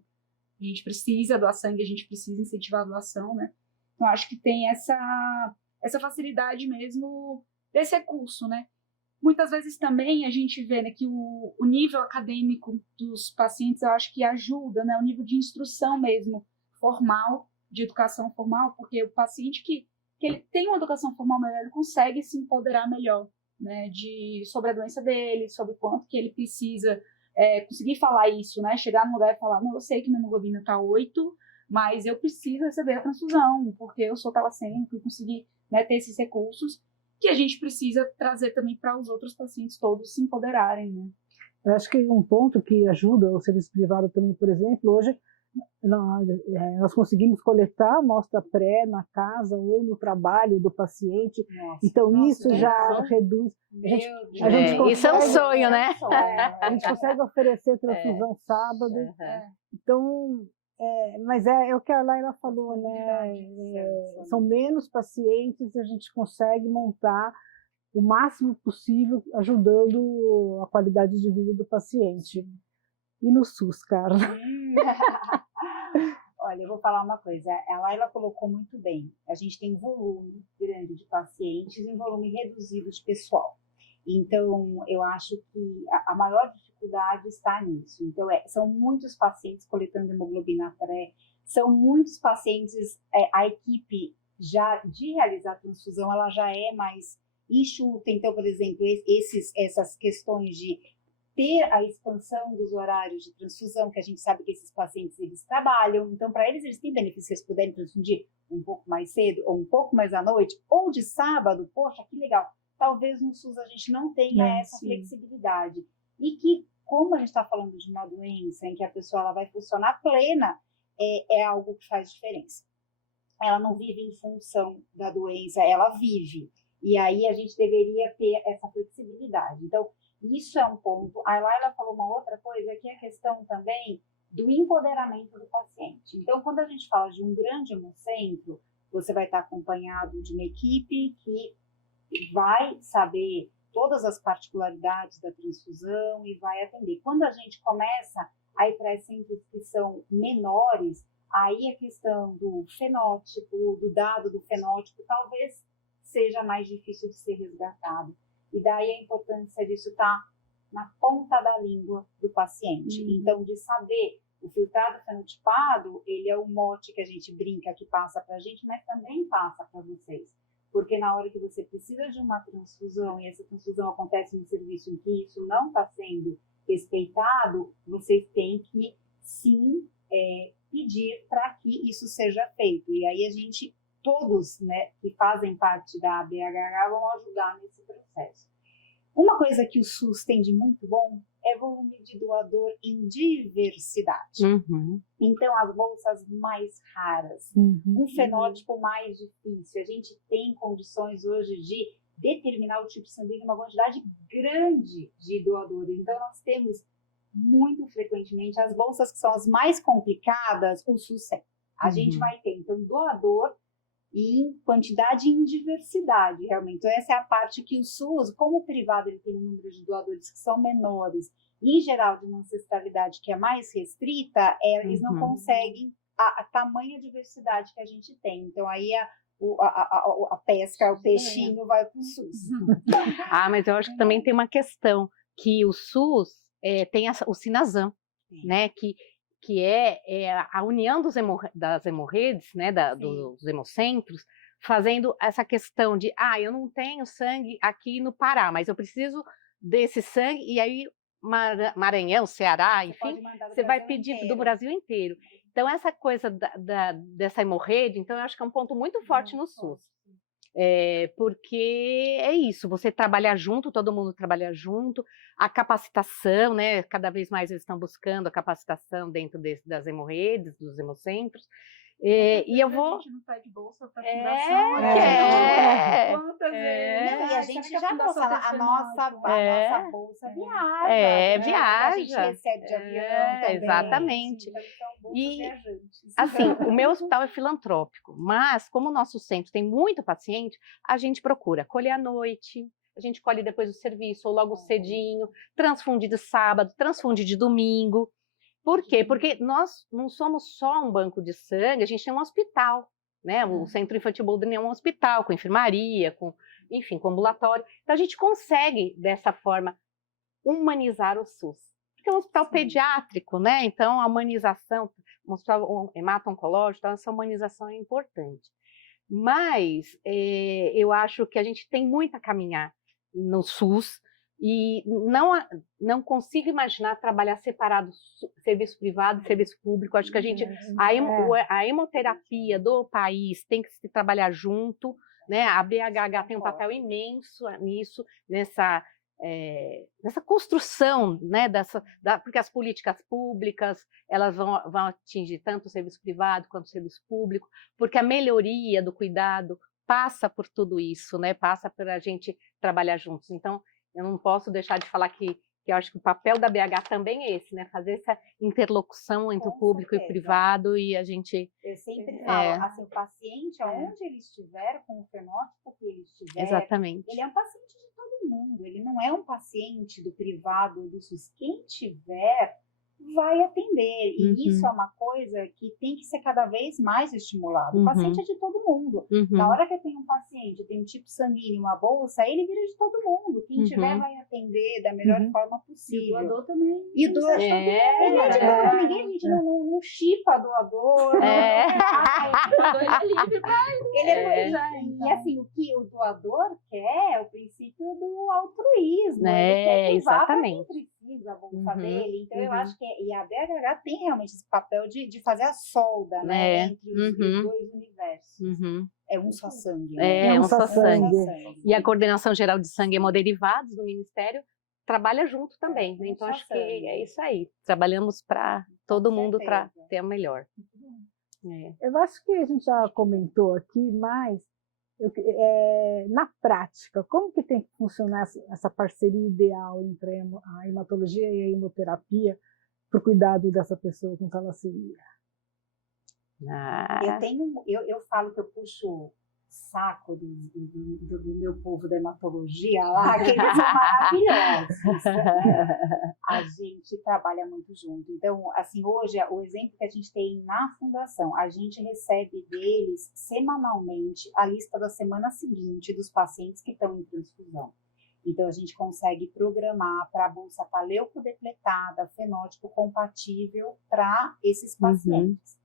A gente precisa doar sangue, a gente precisa incentivar a doação, né? Então, acho que tem essa facilidade mesmo desse recurso, né? Muitas vezes também a gente vê, né, que o nível acadêmico dos pacientes, eu acho que ajuda, né? O nível de instrução mesmo, formal, de educação formal, porque o paciente que ele tem uma educação formal melhor, ele consegue se empoderar melhor, né? Sobre a doença dele, sobre o quanto que ele precisa conseguir falar isso, né? Chegar num lugar e falar, não, eu sei que minha hemoglobina está 8, mas eu preciso receber a transfusão, porque eu sou talassêmico e conseguir, né, ter esses recursos que a gente precisa trazer também para os outros pacientes todos se empoderarem, né? Eu acho que um ponto que ajuda o serviço privado também, por exemplo, hoje nós conseguimos coletar amostra pré na casa ou no trabalho do paciente. Então isso já reduz. A gente consegue, isso é um sonho, né? A gente consegue oferecer transfusão sábado. Então, mas é o que a Laila falou, né? São menos pacientes, a gente consegue montar o máximo possível, ajudando a qualidade de vida do paciente. E no SUS, cara. Olha, eu vou falar uma coisa. A Laila colocou muito bem. A gente tem um volume grande de pacientes e um volume reduzido de pessoal. Então, eu acho que a maior dificuldade está nisso. Então, são muitos pacientes coletando hemoglobina pré, são muitos pacientes, a equipe já de realizar a transfusão, ela já é mais enxuta. Então, por exemplo, essas questões de ter a expansão dos horários de transfusão, que a gente sabe que esses pacientes, eles trabalham, então para eles têm benefício se eles puderem transfundir um pouco mais cedo, ou um pouco mais à noite, ou de sábado, poxa, que legal. Talvez no SUS a gente não tenha essa flexibilidade. E que, como a gente está falando de uma doença em que a pessoa ela vai funcionar plena, é algo que faz diferença. Ela não vive em função da doença, ela vive. E aí a gente deveria ter essa flexibilidade. Então, isso é um ponto. A Laila falou uma outra coisa, que é a questão também do empoderamento do paciente. Então, quando a gente fala de um grande hemocentro, você vai estar acompanhado de uma equipe que vai saber todas as particularidades da transfusão e vai atender. Quando a gente começa a ir para centros que são menores, aí a questão do fenótipo, do dado do fenótipo, talvez seja mais difícil de ser resgatado. E daí a importância disso está na ponta da língua do paciente. Então, de saber, o filtrado fenotipado, ele é o mote que a gente brinca, que passa para a gente, mas também passa para vocês. Porque na hora que você precisa de uma transfusão, e essa transfusão acontece no serviço em que isso não está sendo respeitado, vocês têm que, sim, pedir para que isso seja feito. E aí a gente, todos, né, que fazem parte da BHH vão ajudar nesse processo. Uma coisa que o SUS tem de muito bom é volume de doador em diversidade. Então, as bolsas mais raras, um fenótipo mais difícil. A gente tem condições hoje de determinar o tipo sanguíneo uma quantidade grande de doadores. Então, nós temos muito frequentemente as bolsas que são as mais complicadas, o SUS tem. A gente vai ter, então, doador em quantidade e em diversidade, realmente. Então, essa é a parte que o SUS, como o privado, ele tem um número de doadores que são menores, e, em geral, de uma ancestralidade que é mais restrita, eles não conseguem a tamanha diversidade que a gente tem. Então, aí a pesca, o peixinho vai para o SUS. Mas eu acho que também tem uma questão, que o SUS tem o Sinazam, né, que é a união das hemorredes, né, dos hemocentros, fazendo essa questão de, eu não tenho sangue aqui no Pará, mas eu preciso desse sangue, e aí Maranhão, Ceará, enfim, você vai pedir do Brasil inteiro. Então, essa coisa dessa hemorrede, então, eu acho que é um ponto muito forte no SUS. Porque é isso, você trabalhar junto, todo mundo trabalha junto, a capacitação, né? Cada vez mais eles estão buscando a capacitação dentro das hemorredes, dos hemocentros. E eu vou. A gente não pede bolsa para fundação. Quantas vezes? E a gente já passou a nossa bolsa viaja. Viaja. A gente recebe de avião também. Exatamente. Então, são E, viajantes. assim, o meu hospital é filantrópico, mas como o nosso centro tem muito paciente, a gente procura colher à noite, a gente colhe depois do serviço, ou logo cedinho, transfunde de sábado, transfunde de domingo. Por quê? Porque nós não somos só um banco de sangue, a gente tem um hospital, né? O Centro Infantil Boldrini é um hospital, com enfermaria, enfim, com ambulatório. Então, a gente consegue, dessa forma, humanizar o SUS. Porque é um hospital pediátrico, né? Então, a humanização, um hospital hemato-oncológico, então, essa humanização é importante. Mas eu acho que a gente tem muito a caminhar no SUS e não consigo imaginar trabalhar separado serviço privado e serviço público. Acho que a hemoterapia do país tem que se trabalhar junto, né? A BHH tem um papel imenso nisso, nessa construção, né, porque as políticas públicas elas vão atingir tanto o serviço privado quanto o serviço público, porque a melhoria do cuidado passa por tudo isso, né, passa por a gente trabalhar juntos. Então, eu não posso deixar de falar que eu acho que o papel da BH também é esse, né, fazer essa interlocução entre o público e o privado, e a gente... Eu sempre falo, assim, o paciente, aonde ele estiver, com o fenótipo que ele estiver, exatamente, ele é um paciente de todo mundo, ele não é um paciente do privado ou do SUS. Quem tiver, vai atender, e isso é uma coisa que tem que ser cada vez mais estimulado. O paciente é de todo mundo. Na hora que eu tenho um paciente, eu tenho um tipo sanguíneo, uma bolsa, ele vira de todo mundo. Quem tiver vai atender da melhor forma possível. E o doador também. E o doador ele é de todo mundo. Ninguém, a gente não chipa doador. O doador é livre pra E assim, o que o doador quer é o princípio do altruísmo. Ele quer que vá pra quem precisa a bolsa dele. Então, eu acho que e a BHH tem realmente esse papel de fazer a solda, né, entre os dois universos. É um só sangue. Né? É um só sangue. E a Coordenação Geral de Sangue e Hemoderivados do Ministério trabalha junto também. Né? Então, acho que é isso aí. Trabalhamos para todo mundo para ter o melhor. Eu acho que a gente já comentou aqui, mas na prática, como que tem que funcionar essa parceria ideal entre a hematologia e a hemoterapia para o cuidado dessa pessoa com talassemia? Eu falo que eu puxo saco do meu povo da hematologia lá, que eles são maravilhosos. A gente trabalha muito junto. Então, assim, hoje, o exemplo que a gente tem na fundação, a gente recebe deles semanalmente a lista da semana seguinte dos pacientes que estão em transfusão. Então, a gente consegue programar para a bolsa estar leucodepletada, fenótipo compatível para esses pacientes.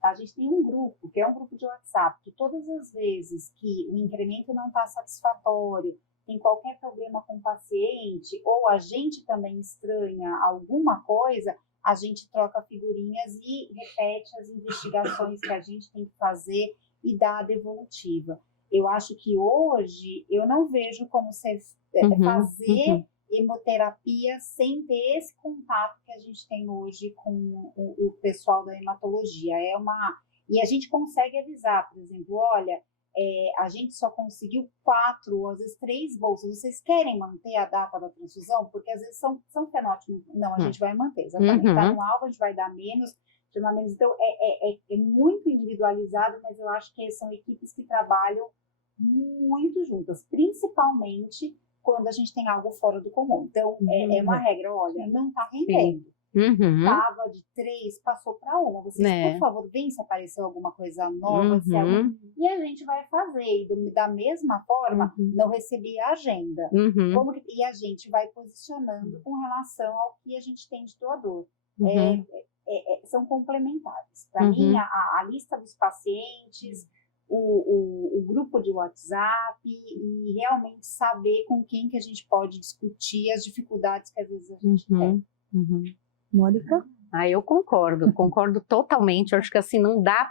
A gente tem um grupo, que é um grupo de WhatsApp, que todas as vezes que o incremento não está satisfatório, tem qualquer problema com o paciente, ou a gente também estranha alguma coisa, a gente troca figurinhas e repete as investigações que a gente tem que fazer e dá a devolutiva. Eu acho que hoje eu não vejo como fazer hemoterapia sem ter esse contato que a gente tem hoje com o pessoal da hematologia. E a gente consegue avisar, por exemplo, olha, a gente só conseguiu 4 ou às vezes 3 bolsas. Vocês querem manter a data da transfusão? Porque às vezes são fenótipos. Não, a gente vai manter. Exatamente. Está no alvo, a gente vai dar menos. Então, é muito individualizado, mas eu acho que são equipes que trabalham muito juntas, principalmente quando a gente tem algo fora do comum. Então, é uma regra, olha, não está rendendo. Estava de 3, passou para 1. Vocês, por favor, vem se apareceu alguma coisa nova, e a gente vai fazer. E da mesma forma, não recebi a agenda. E a gente vai posicionando com relação ao que a gente tem de doador. São complementares. Para mim, a lista dos pacientes, o grupo de WhatsApp e realmente saber com quem que a gente pode discutir as dificuldades que às vezes a gente tem. Mônica? Eu concordo totalmente. Eu acho que assim, não dá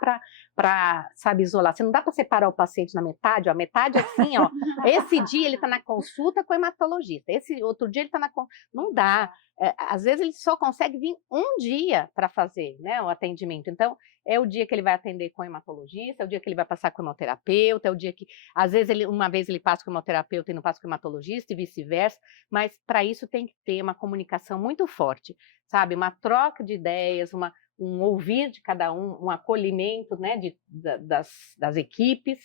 para, sabe, isolar. Você não dá para separar o paciente na metade, ó. Metade assim, ó. Esse dia ele está na consulta com o hematologista, esse outro dia ele está na... Não dá. Às vezes ele só consegue vir um dia para fazer, né, o atendimento. Então, é o dia que ele vai atender com o hematologista, é o dia que ele vai passar com o hemoterapeuta, é o dia que, às vezes, uma vez ele passa com o hemoterapeuta e não passa com o hematologista e vice-versa, mas para isso tem que ter uma comunicação muito forte, sabe? Uma troca de ideias, um ouvir de cada um acolhimento, né, das equipes,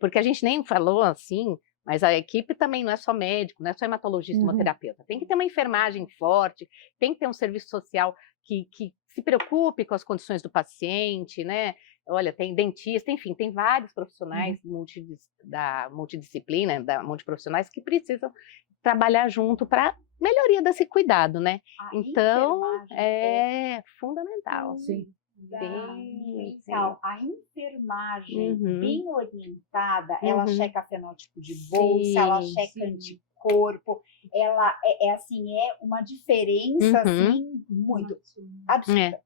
porque a gente nem falou assim, Mas a equipe também não é só médico, não é só hematologista, hemoterapeuta. Tem que ter uma enfermagem forte, tem que ter um serviço social que se preocupe com as condições do paciente, né? Olha, tem dentista, enfim, tem vários profissionais da multidisciplina, da multiprofissionais que precisam trabalhar junto para melhoria desse cuidado, né? Então, é fundamental. Sim. A enfermagem bem orientada, ela checa fenótipo de bolsa, ela checa anticorpo, ela assim, é uma diferença assim, muito absurda.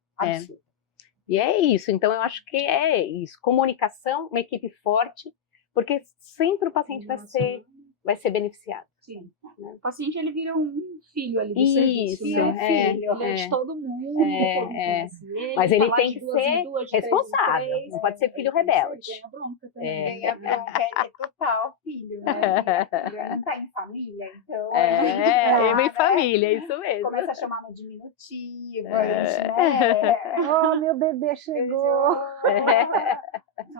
E é isso, então eu acho que é isso, comunicação, uma equipe forte, porque sempre o paciente vai ser beneficiado. Sim. O paciente, ele vira um filho ali do serviço. Ele é de todo mundo, Mas ele tem que ser responsável, não pode ser filho rebelde. Ganha bronca também. Ganha bronca, é total filho, né? Ele não tá em família, então... Ele em família, isso mesmo. Começa a chamar no diminutivo, Oh, meu bebê chegou!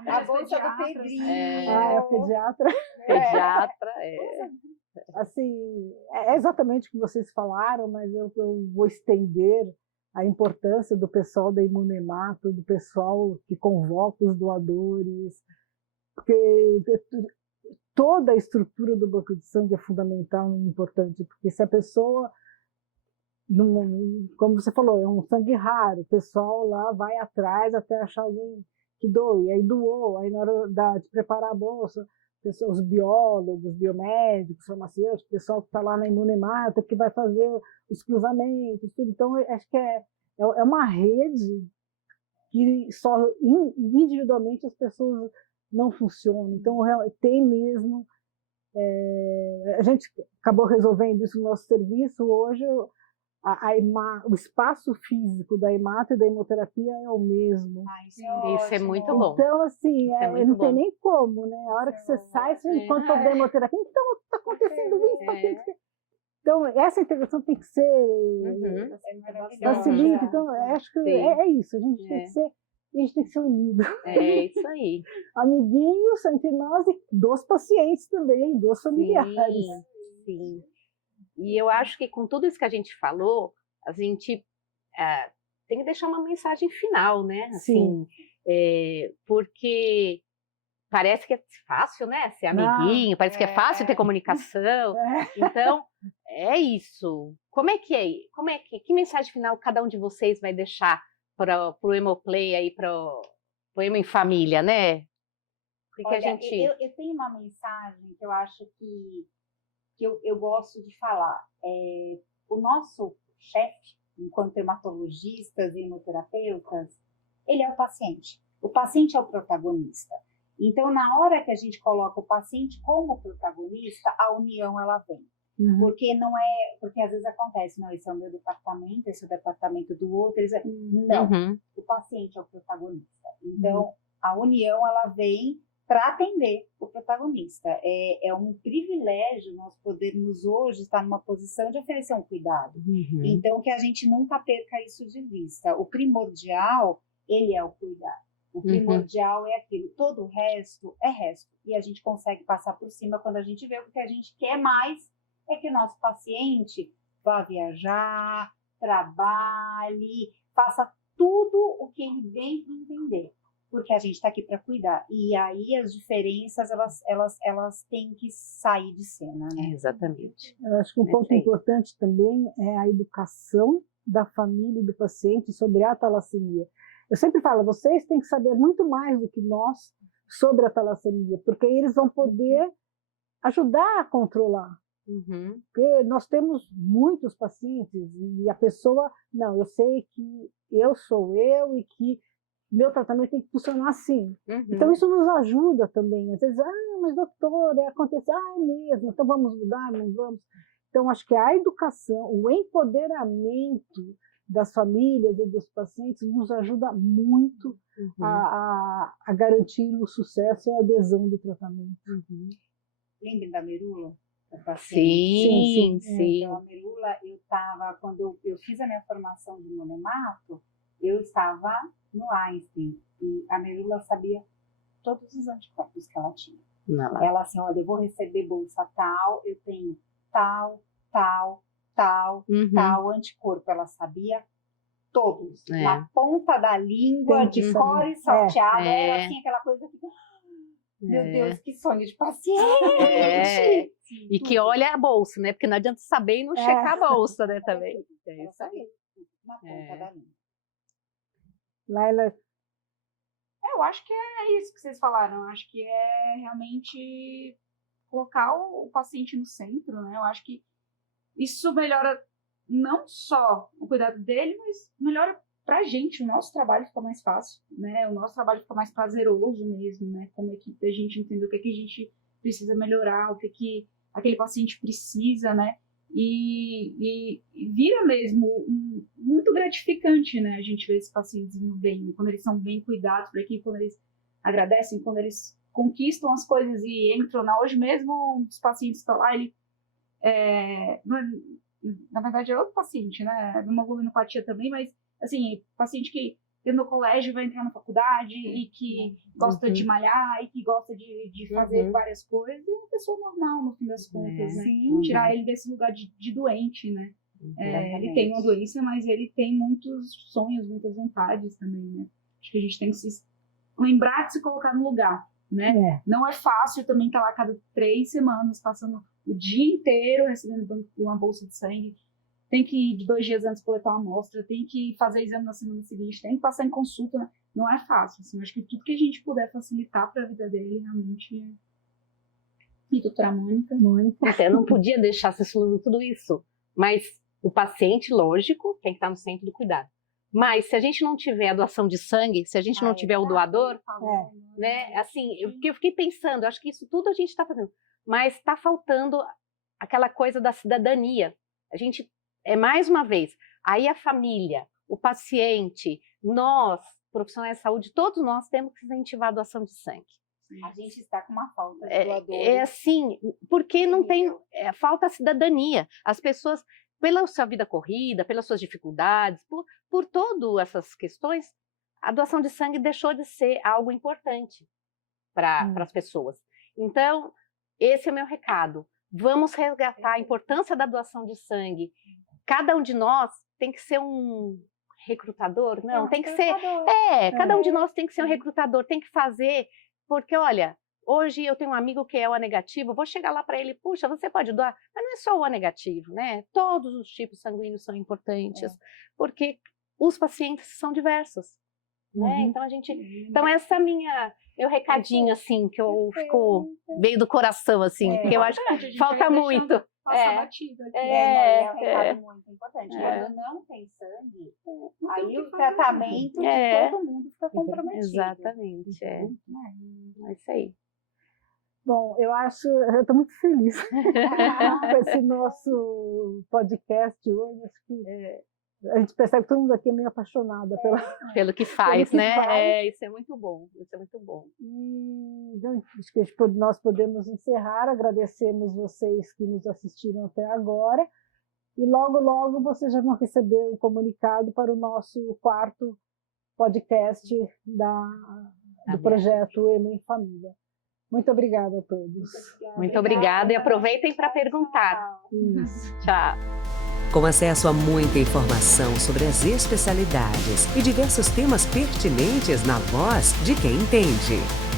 A bolsa do Pedrinho. É a pediatra. Pediatra, Assim, é exatamente o que vocês falaram, mas eu vou estender a importância do pessoal da Imunemato, do pessoal que convoca os doadores, porque toda a estrutura do banco de sangue é fundamental e importante, porque se a pessoa, como você falou, é um sangue raro, o pessoal lá vai atrás até achar alguém que doe, aí doou, aí na hora de preparar a bolsa, os biólogos, biomédicos, farmacêuticos, o pessoal que está lá na Imunemato, que vai fazer os cruzamentos, tudo. Então, acho que é uma rede que só individualmente as pessoas não funcionam. Então, tem mesmo... a gente acabou resolvendo isso no nosso serviço. Hoje, o espaço físico da hemato e da hemoterapia é o mesmo. Isso é muito bom. Então, assim, não tem nem como, né? A hora que você sai, você encontra a hemoterapia, então está acontecendo isso. Então, essa integração tem que ser seguinte. Então, acho que é isso. A gente tem que ser unido. É isso aí. Amiguinhos entre nós e dos pacientes também, dos familiares. Sim. E eu acho que com tudo isso que a gente falou, a gente tem que deixar uma mensagem final, né? Assim, porque parece que é fácil, né? Ser amiguinho, parece que é fácil ter comunicação. Então, é isso. Que mensagem final cada um de vocês vai deixar para o Hemoplay aí, para o Hemo em Família, né? Olha, a gente... eu tenho uma mensagem que eu acho que eu gosto de falar. O nosso chefe, enquanto hematologistas e hemoterapeutas, ele é o paciente. O paciente é o protagonista. Então, na hora que a gente coloca o paciente como protagonista, a união ela vem. Porque às vezes acontece, não, esse é o meu departamento, esse é o departamento do outro. Não, o paciente é o protagonista. Então, a união ela vem para atender o protagonista. É um privilégio nós podermos hoje estar numa posição de oferecer um cuidado. Então, que a gente nunca perca isso de vista. O primordial, ele é o cuidado. O primordial é aquilo. Todo o resto é resto. E a gente consegue passar por cima quando a gente vê o que a gente quer mais é que o nosso paciente vá viajar, trabalhe, faça tudo o que ele bem entender. Porque a gente está aqui para cuidar. E aí as diferenças, elas têm que sair de cena, né? Exatamente. Eu acho que um ponto importante também é a educação da família e do paciente sobre a talassemia. Eu sempre falo, vocês têm que saber muito mais do que nós sobre a talassemia, porque eles vão poder ajudar a controlar. Porque nós temos muitos pacientes e a pessoa, não, eu sei que eu sou eu e que meu tratamento tem que funcionar assim. Então, isso nos ajuda também. Às vezes, mas doutor, aconteceu, é mesmo, então vamos mudar, não vamos. Então, acho que a educação, o empoderamento das famílias e dos pacientes nos ajuda muito a garantir o sucesso e a adesão do tratamento. Lembra da Merula? Sim. Então, a Merula, quando eu fiz a minha formação de Imunemato, eu estava no Einstein, e a Merula sabia todos os anticorpos que ela tinha. Não, lá. Ela assim, olha, eu vou receber bolsa tal, eu tenho tal, tal, tal, tal anticorpo. Ela sabia todos, na ponta da língua, de cor e salteado, era assim, aquela coisa que... Meu Deus, que sonho de paciente! E que olha a bolsa, né? Porque não adianta saber e não checar a bolsa, né, também. É isso aí. Na ponta da língua. Laila, Eu acho que é isso que vocês falaram. Eu acho que é realmente colocar o paciente no centro, né? Eu acho que isso melhora não só o cuidado dele, mas melhora pra gente. O nosso trabalho fica mais fácil, né? O nosso trabalho fica mais prazeroso mesmo, né? Como equipe, a gente entender o que a gente precisa melhorar, o que aquele paciente precisa, né? E vira mesmo muito gratificante, né? A gente ver esses pacientes indo bem, quando eles são bem cuidados por aqui, quando eles agradecem, quando eles conquistam as coisas e entram hoje mesmo, um dos pacientes está lá, ele na verdade é outro paciente, né? Uma glominopatia também, mas assim, paciente que no colégio vai entrar na faculdade e que gosta de malhar e que gosta de fazer várias coisas, e é uma pessoa normal no fim das contas, né? Tirar ele desse lugar de doente, né? Ele tem uma doença, mas ele tem muitos sonhos, muitas vontades também, né? Acho que a gente tem que se lembrar de se colocar no lugar, né? Não é fácil também estar lá cada 3 semanas, passando o dia inteiro recebendo uma bolsa de sangue. Tem que ir 2 dias antes coletar uma amostra, tem que fazer exame na semana seguinte, tem que passar em consulta, né? Não é fácil, assim, acho que tudo que a gente puder facilitar para a vida dele, realmente... E doutora Mônica? Eu não podia deixar vocês falando tudo isso, mas o paciente, lógico, tem que estar no centro do cuidado. Mas se a gente não tiver a doação de sangue, se a gente não tiver o doador, né, assim, eu fiquei pensando, acho que isso tudo a gente está fazendo, mas está faltando aquela coisa da cidadania. A gente... mais uma vez, aí a família, o paciente, nós, profissionais de saúde, todos nós temos que incentivar a doação de sangue. A gente está com uma falta de doadores. É assim, porque não tem, falta cidadania. As pessoas, pela sua vida corrida, pelas suas dificuldades, por todas essas questões, a doação de sangue deixou de ser algo importante para as pessoas. Então, esse é o meu recado. Vamos resgatar a importância da doação de sangue. Cada um de nós tem que ser um recrutador? Não, tem que ser... cada um de nós tem que ser um recrutador, tem que fazer... Porque, olha, hoje eu tenho um amigo que é O negativo, vou chegar lá para ele, puxa, você pode doar? Mas não é só o negativo, né? Todos os tipos sanguíneos são importantes, porque os pacientes são diversos, né? Então, então essa meu recadinho, assim, que eu veio do coração, assim, que eu acho que falta muito. Batido aqui. É um recado muito importante. Quando não tem sangue, aí o tratamento de todo mundo fica comprometido. Exatamente, é isso aí. Bom, eu estou muito feliz com esse nosso podcast hoje. Acho que a gente percebe que todo mundo aqui é meio apaixonada pelo que faz, né? Isso é muito bom, E então, acho que nós podemos encerrar, agradecemos vocês que nos assistiram até agora, e logo, logo vocês já vão receber o comunicado para o nosso 4º podcast do projeto Emo em Família. Muito obrigada a todos. Muito obrigada, e aproveitem para perguntar. Tchau. Com acesso a muita informação sobre as especialidades e diversos temas pertinentes na voz de quem entende.